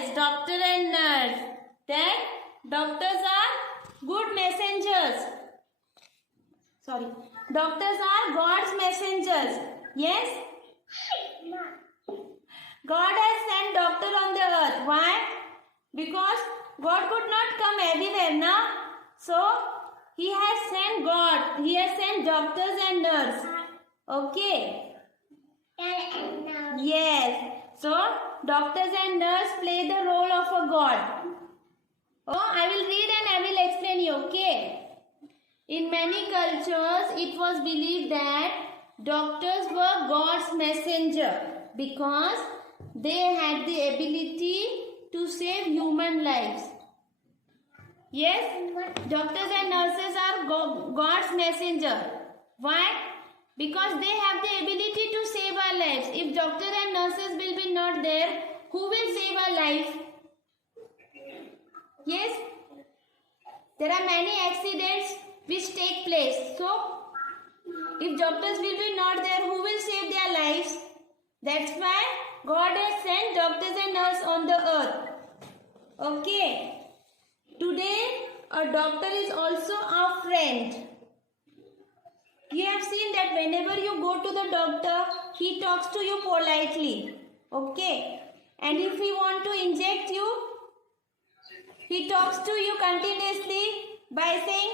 Yes, doctor and nurse. That doctors are good messengers. Sorry. Doctors are God's messengers. Yes? God has sent doctor on the earth. Why? Because God could not come everywhere, na? So, He has sent God. He has sent doctors and nurse. Okay? Yes. So, doctors and nurse play the role of a God. Oh, I will read and I will explain you. Okay? In many cultures, it was believed that doctors were God's messenger because they had the ability to save human lives. Yes, doctors and nurses are God's messenger. Why? Because they have the ability to save our lives. If doctors and nurses will be not there, who will save our life? Yes, there are many accidents which take place. So, if doctors will be not there, who will save their lives? That's why God has sent doctors and nurses on the earth. Okay. Today, a doctor is also our friend. You have seen that whenever you go to the doctor, he talks to you politely. Okay. And if he want to inject you, he talks to you continuously by saying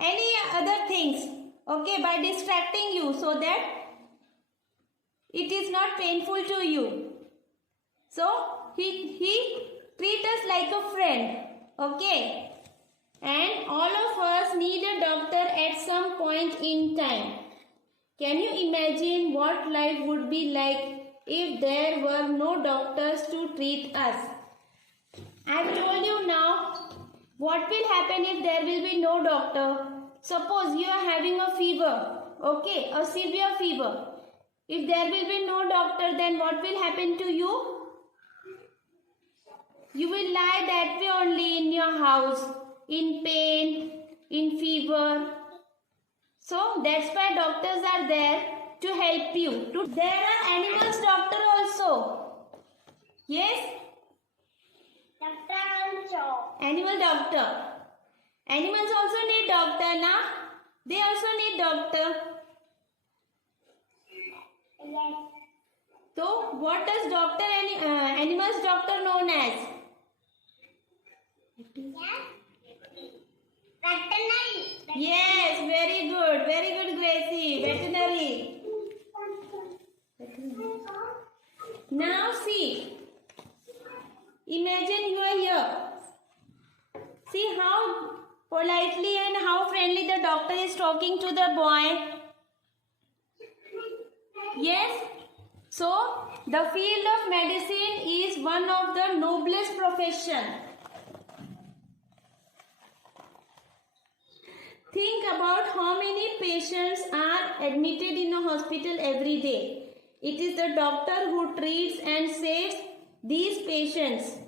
any other things. Okay, by distracting you so that it is not painful to you. So, he treats us like a friend. Okay. And all of us need a doctor at some point in time. Can you imagine what life would be like if there were no doctors to treat us? I have told you now what will happen if there will be no doctor. Suppose you are having a fever, okay, a severe fever. If there will be no doctor, then what will happen to you? You will lie that way only in your house, in pain, in fever. So that's why doctors are there to help you. There are animals doctor also. Yes? Animal doctor. Animals also need doctor, na? They also need doctor. Yes. So, what does animals doctor known as? Veterinary. Yes, very good, Gracie. Veterinary. Now see, imagine you are here. See how politely and how friendly the doctor is talking to the boy. Yes. So, the field of medicine is one of the noblest profession. Think about how many patients are admitted in a hospital every day. It is the doctor who treats and saves these patients.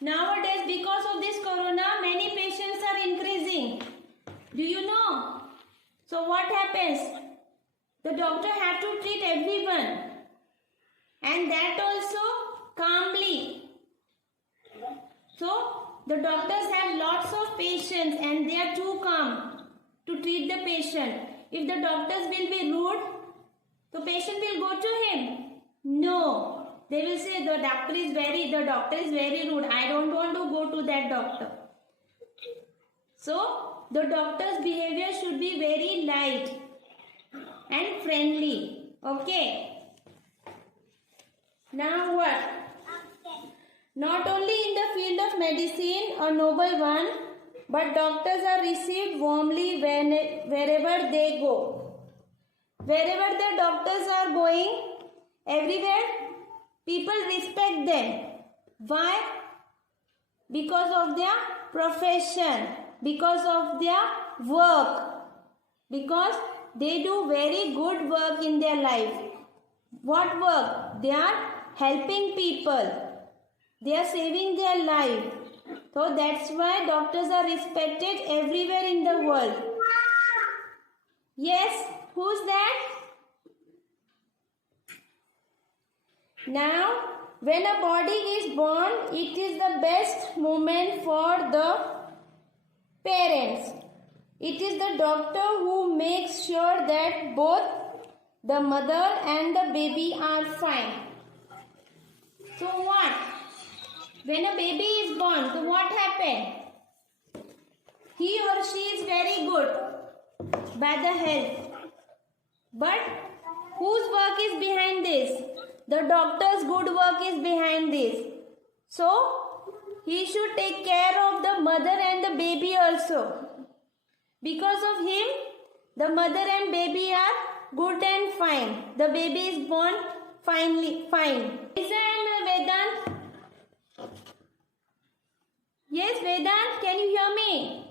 Nowadays, because of this corona, many patients are increasing. Do you know? So what happens? The doctor has to treat everyone. And that also calmly. So, the doctors have lots of patients and they are too calm to treat the patient. If the doctors will be rude, the patient will go to him. No. They will say the doctor is very rude. I don't want to go to that doctor. So, the doctor's behavior should be very light and friendly. Okay. Now what? Not only in the field of medicine, a noble one, but doctors are received warmly wherever they go. Wherever the doctors are going, everywhere, people respect them. Why? Because of their profession, because of their work, because they do very good work in their life. What work? They are helping people. They are saving their life. So that's why doctors are respected everywhere in the world. Yes, who's that? Now, when a body is born, it is the best moment for the parents. It is the doctor who makes sure that both the mother and the baby are fine. So what? When a baby is born, so what happened? He or she is very good by the health. But whose work is behind this? The doctor's good work is behind this. So, he should take care of the mother and the baby also. Because of him, the mother and baby are good and fine. The baby is born fine. Lisa and Vedant. Yes, Vedant, can you hear me?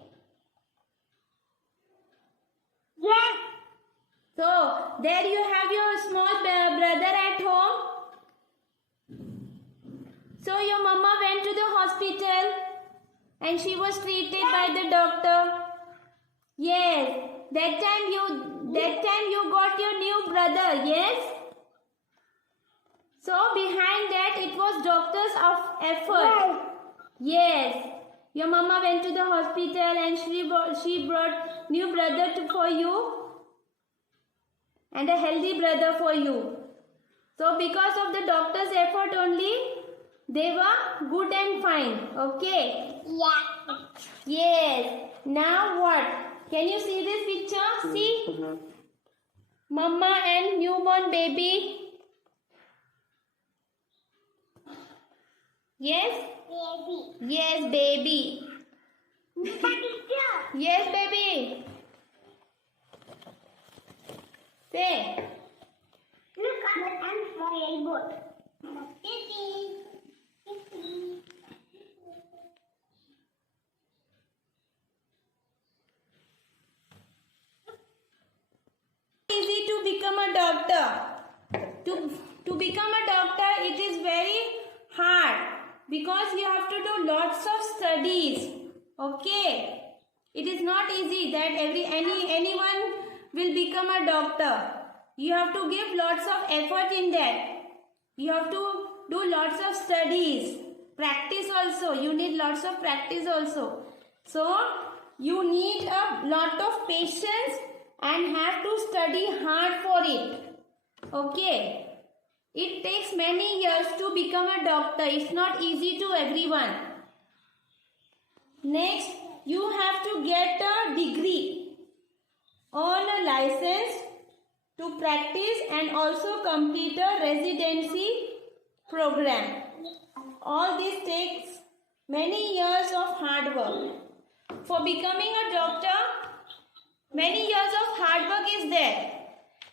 Yes. So, there you have your small brother at home. So, your mama went to the hospital and she was treated by the doctor. Yes, that time you got your new brother, yes? So, behind that it was doctor's effort. Yes, your mama went to the hospital and she brought new brother for you. And a healthy brother for you. So because of the doctor's effort only, they were good and fine. Okay? Yeah. Yes. Now what? Can you see this picture? See? Mama and newborn baby. Yes? Baby. Yes, baby. Picture. Yes, baby. Say. Look at the ant for elbow. Kitty. Kitty. Easy to become a doctor. To become a doctor, it is very hard because you have to do lots of studies. Okay, it is not easy that anyone will become a doctor. You have to give lots of effort in that. You have to do lots of studies, practice also. You need lots of practice also. So you need a lot of patience and have to study hard for it. Okay. It takes many years to become a doctor. It's not easy to everyone. Next, you have to get a degree or a license to practice and also complete a residency program. All this takes many years of hard work. For becoming a doctor, many years of hard work is there.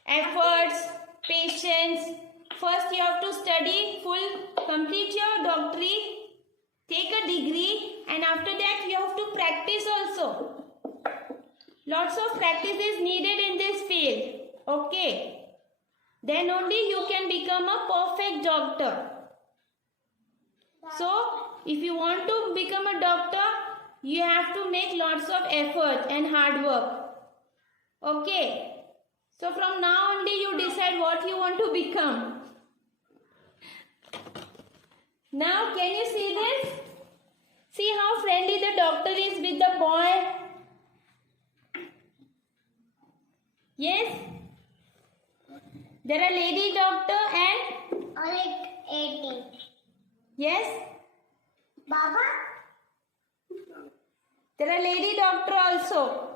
Efforts, patience. First you have to study complete your doctorate, take a degree, and after that you have to practice also. Lots of practice is needed in this field. Okay. Then only you can become a perfect doctor. So, if you want to become a doctor, you have to make lots of effort and hard work. Okay. So, from now only you decide what you want to become. Now, can you see this? See how friendly the doctor is with the boy? Yes? There are lady doctor and? Alright, 18. Yes? Baba? There are lady doctor also.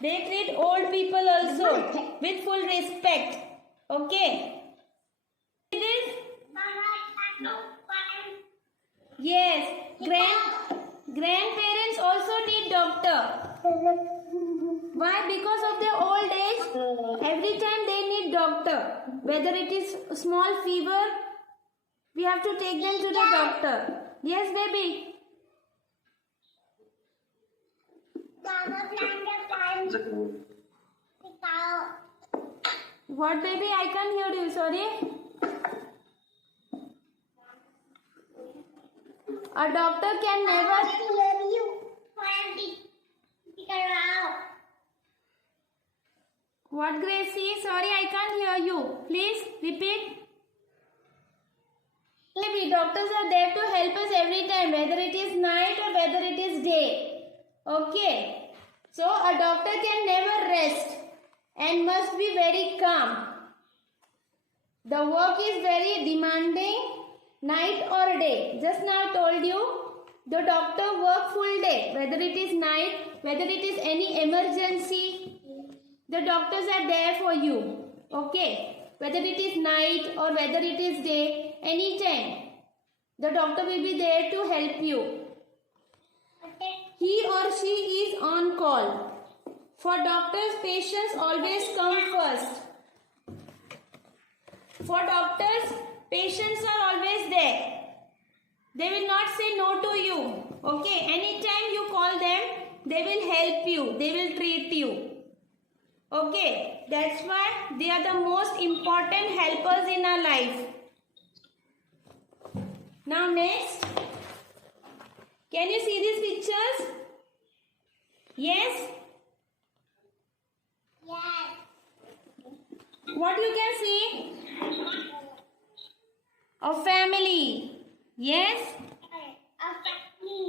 They treat old people also with full respect. Okay? It is? Yes. Grandparents also need doctor. Why? Because of their old age, every time they need doctor. Whether it is small fever, we have to take them to the doctor. Yes, baby? What, baby? I can't hear you. Sorry. A doctor can never... What What, Gracie? Sorry, I can't hear you. Please repeat. Maybe doctors are there to help us every time, whether it is night or whether it is day. Okay. So a doctor can never rest and must be very calm. The work is very demanding, night or day. Just now I told you, the doctor work full day, whether it is night, whether it is any emergency, the doctors are there for you. Okay. Whether it is night or whether it is day, anytime, the doctor will be there to help you. He or she is on call. For doctors, patients always come first. For doctors, patients are always there. They will not say no to you. Okay, anytime you call them, they will help you. They will treat you. Okay, that's why they are the most important helpers in our life. Now next, can you see these pictures? Yes? Yes. What you can see? A family. Yes?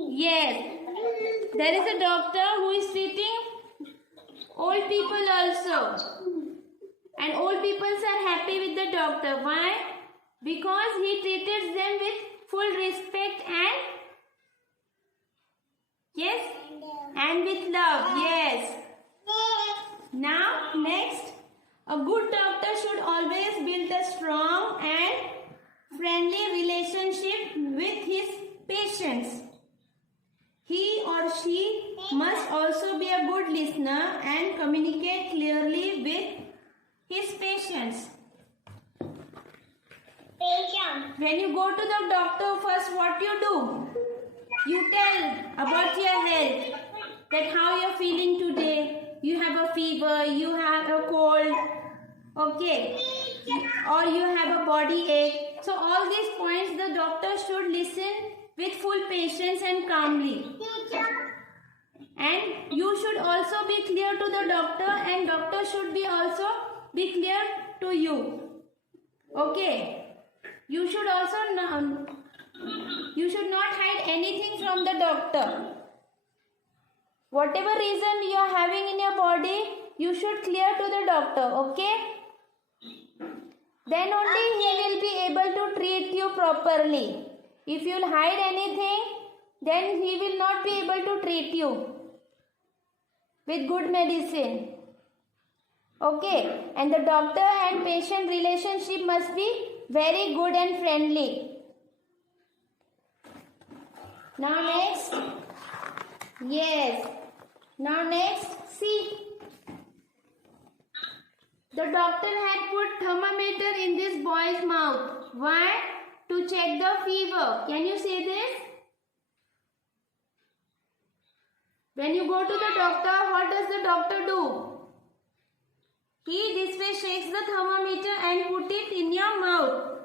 Yes. There is a doctor who is treating old people also. And old people are happy with the doctor. Why? Because he treated them with full respect and yes? And with love. Yes. Now, next. A good doctor should always build a strong and friendly relationship with his patients. He or she must also be a good listener and communicate clearly with his patients. When you go to the doctor first, what you do? You tell about your health, that how you are feeling today. You have a fever, you have a cold, okay, or you have a body ache. So all these points the doctor should listen with full patience and calmly. And you should also be clear to the doctor, and doctor should be also be clear to you. Okay. You should also you should not hide anything from the doctor. Whatever reason you are having in your body, you should clear to the doctor. Okay. Then only he will be able to treat you properly. If you will hide anything, then he will not be able to treat you with good medicine. Okay. And the doctor and patient relationship must be very good and friendly. Now next. Yes. Now next. See. The doctor had put thermometer in this boy's mouth. Why? To check the fever. Can you see this? When you go to the doctor, what does the doctor do? He this way shakes the thermometer and put it in your mouth.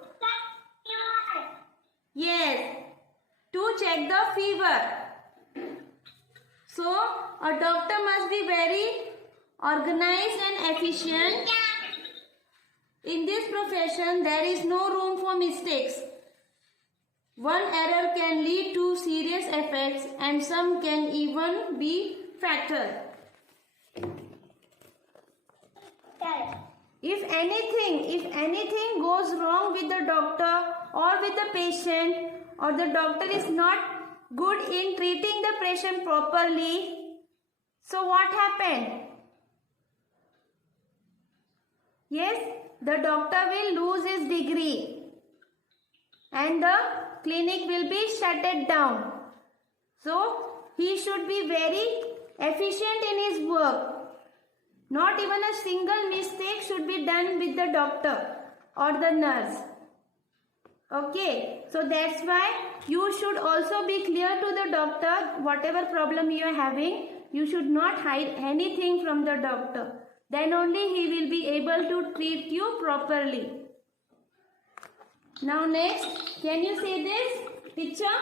Yes. To check the fever. So, a doctor must be very organized and efficient. In this profession, there is no room for mistakes. One error can lead to serious effects and some can even be fatal. If anything goes wrong with the doctor or with the patient, or the doctor is not good in treating the patient properly, so what happened? Yes, the doctor will lose his degree and the clinic will be shut down. So, he should be very efficient in his work. Not even a single mistake should be done with the doctor or the nurse. Okay, so that's why you should also be clear to the doctor whatever problem you are having. You should not hide anything from the doctor. Then only he will be able to treat you properly. Now next, can you see this picture?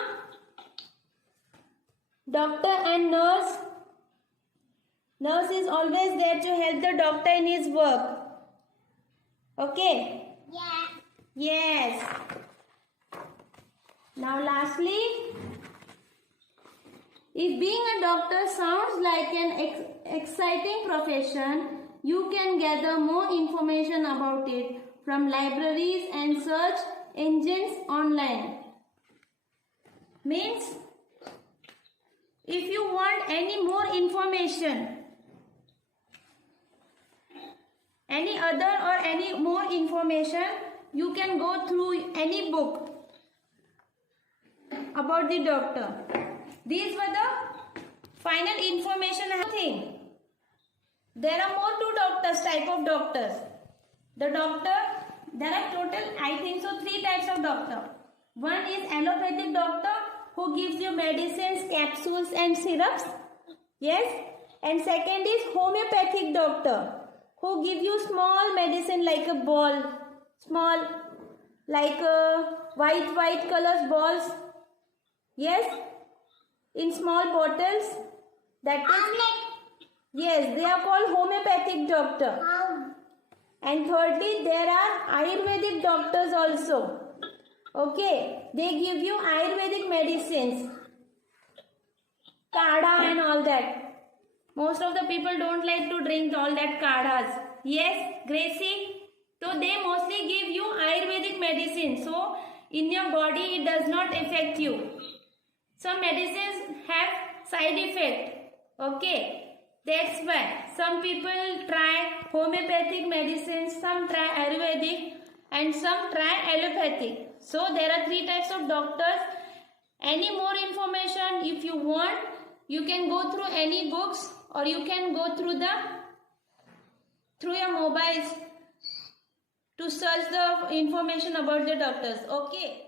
Doctor and nurse Nurse is always there to help the doctor in his work. Okay? Yeah. Yes. Now lastly, if being a doctor sounds like an exciting profession, you can gather more information about it from libraries and search engines online. Means, if you want any more information, any other or any more information, you can go through any book about the doctor. These were the final information thing. There are more type of doctors. The doctor, there are total, I think so, 3 types of doctor. One is allopathic doctor who gives you medicines, capsules and syrups. Yes. And second is homeopathic doctor who give you small medicine like a ball, small, like white colors balls. Yes. In small bottles. That is, yes, they are called homeopathic doctor. And thirdly, there are Ayurvedic doctors also. Okay, they give you Ayurvedic medicines, kadha and all that. Most of the people don't like to drink all that kadhas. Yes, Gracie. So they mostly give you Ayurvedic medicine. So in your body it does not affect you. Some medicines have side effect. Okay. That's why some people try homeopathic medicines, some try Ayurvedic and some try allopathic. So there are 3 types of doctors. Any more information if you want, you can go through any books or you can go through your mobiles to search the information about the doctors. Okay.